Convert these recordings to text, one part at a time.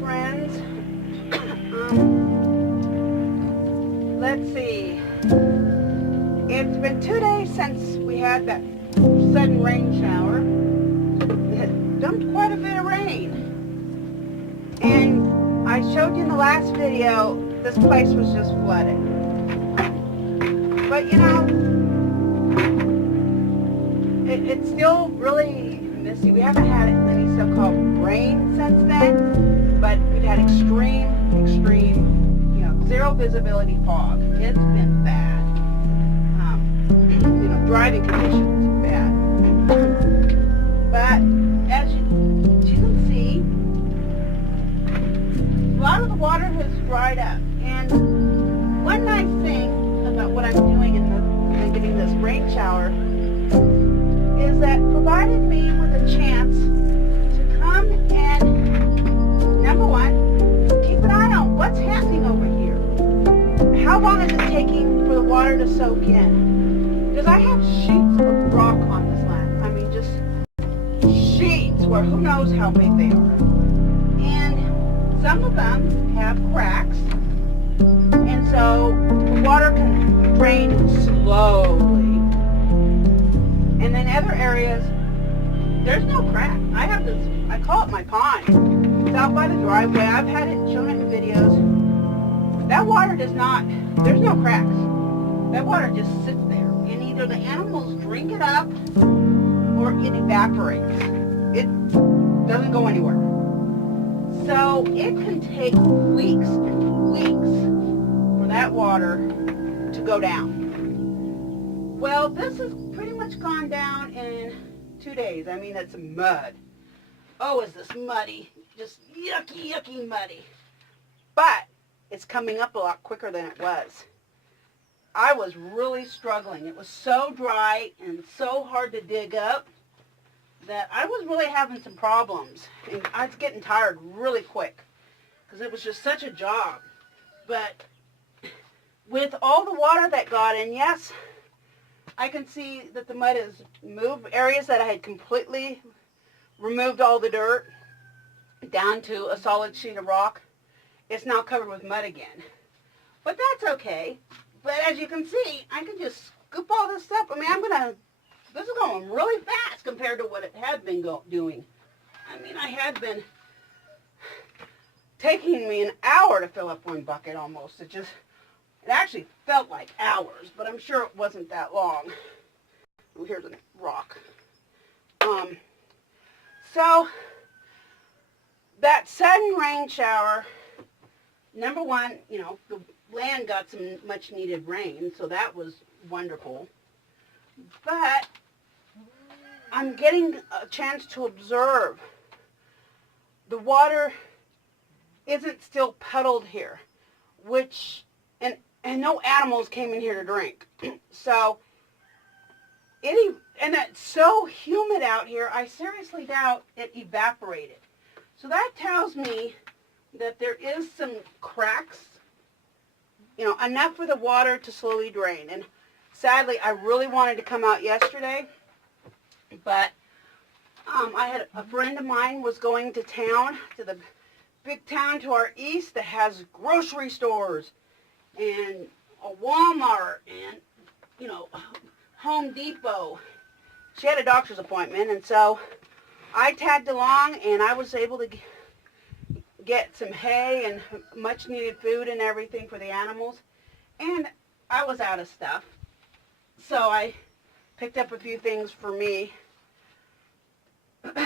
friends. Let's see. It's been 2 days since we had that sudden rain shower. It dumped quite a bit of rain. And I showed you in the last video, this place was just flooded. But you know, it's still really misty. We haven't had any so-called rain since then, but we've had extreme, zero visibility fog. It's been bad. Driving conditions bad. But as you can see, a lot of the water has dried up. And one nice thing about what I'm doing in getting this rain shower is that provided me with a chance to come and, number one, keep an eye on what's happening over here. How long is it taking for the water to soak in? Because I have sheets of rock on this land. I mean, just sheets where who knows how big they are. And some of them have cracks. And so the water can drain slowly. And then other areas, there's no crack. I have this, I call it my pond. It's out by the driveway. I've had it shown it in videos. That water does not, there's no cracks. That water just sits there. And either the animals drink it up or it evaporates. It doesn't go anywhere. So it can take weeks and weeks for that water to go down. Well, this has pretty much gone down in 2 days. I mean, it's mud. Oh, is this muddy? Just yucky, yucky muddy. But it's coming up a lot quicker than it was. I was really struggling. It was so dry and so hard to dig up that I was really having some problems. And I was getting tired really quick because it was just such a job. But with all the water that got in, yes, I can see that the mud has moved. Areas that I had completely removed all the dirt down to a solid sheet of rock, it's now covered with mud again. But that's okay. But as you can see, I can just scoop all this up. I mean, this is going really fast compared to what it had been doing. I mean, I had been taking me an hour to fill up one bucket almost. It actually felt like hours, but I'm sure it wasn't that long. Oh, here's a rock. So that sudden rain shower, number one, the land got some much needed rain, so that was wonderful. But I'm getting a chance to observe the water isn't still puddled here, and no animals came in here to drink. So, and it's so humid out here, I seriously doubt it evaporated. So that tells me that there is some cracks, enough for the water to slowly drain. And sadly, I really wanted to come out yesterday, but I had a friend of mine was going to town, to the big town to our east that has grocery stores and a Walmart and, Home Depot. She had a doctor's appointment, and so I tagged along, and I was able to get some hay and much needed food and everything for the animals. And I was out of stuff, so I picked up a few things for me. So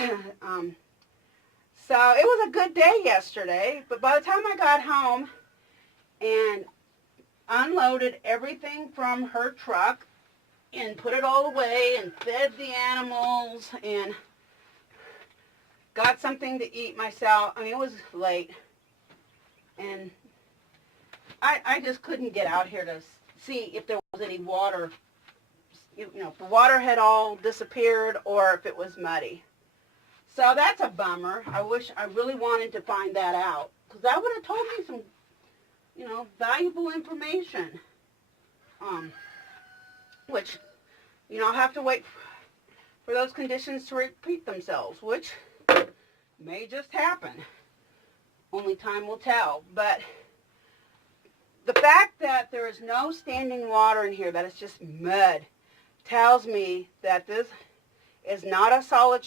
it was a good day yesterday, but by the time I got home and unloaded everything from her truck and put it all away and fed the animals and got something to eat myself, I mean, it was late, and I just couldn't get out here to see if there was any water, if the water had all disappeared or if it was muddy. So that's a bummer. I really wanted to find that out, because that would have told me some, valuable information. Which, I'll have to wait for those conditions to repeat themselves, which may just happen. only time will tell. But the fact that there is no standing water in here, that it's just mud, tells me that this is not a solid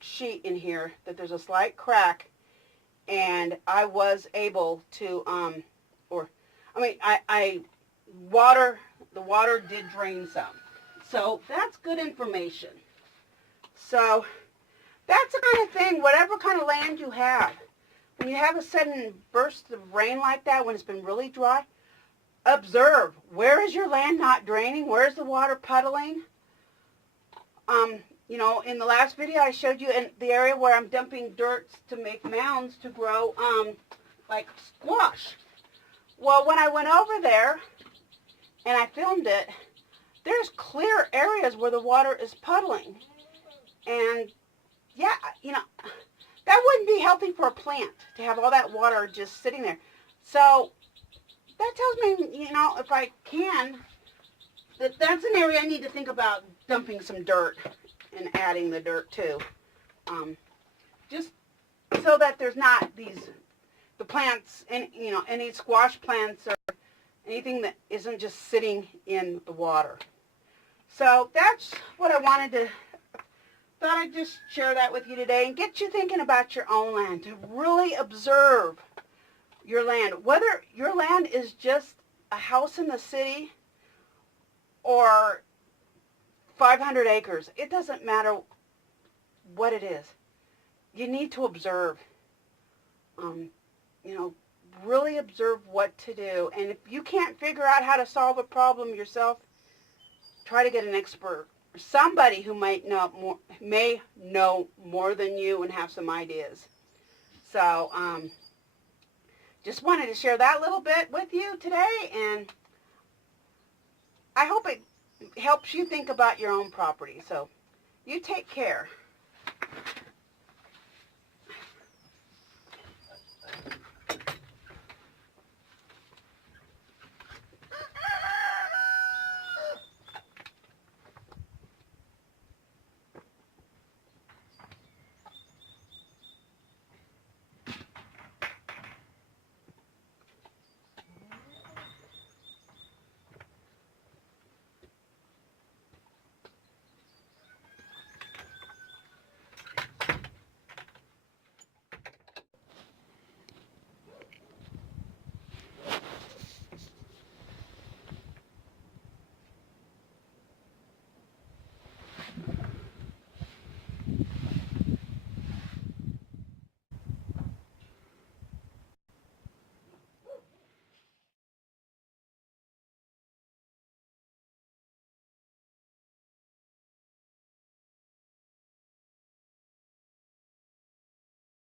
sheet in here, that there's a slight crack, and I was able to, the water did drain some. So that's good information. So that's the kind of thing, whatever kind of land you have, when you have a sudden burst of rain like that, when it's been really dry, observe, where is your land not draining? Where is the water puddling? You know, in the last video I showed you in the area where I'm dumping dirt to make mounds to grow, like squash. Well, when I went over there and I filmed it, there's clear areas where the water is puddling. And yeah, you know, that wouldn't be healthy for a plant to have all that water just sitting there. So that tells me, you know, if I can, that's an area I need to think about dumping some dirt and adding the dirt too. Just so that there's not the plants, and you know, any squash plants or anything that isn't just sitting in the water. So that's what I wanted to, thought I'd just share that with you today and get you thinking about your own land, to really observe your land. Whether your land is just a house in the city or 500 acres, it doesn't matter what it is. You need to observe, you know, really observe what to do. And if you can't figure out how to solve a problem yourself, try to get an expert, somebody who may know more than you and have some ideas. So just wanted to share that little bit with you today, and I hope it helps you think about your own property. So you take care.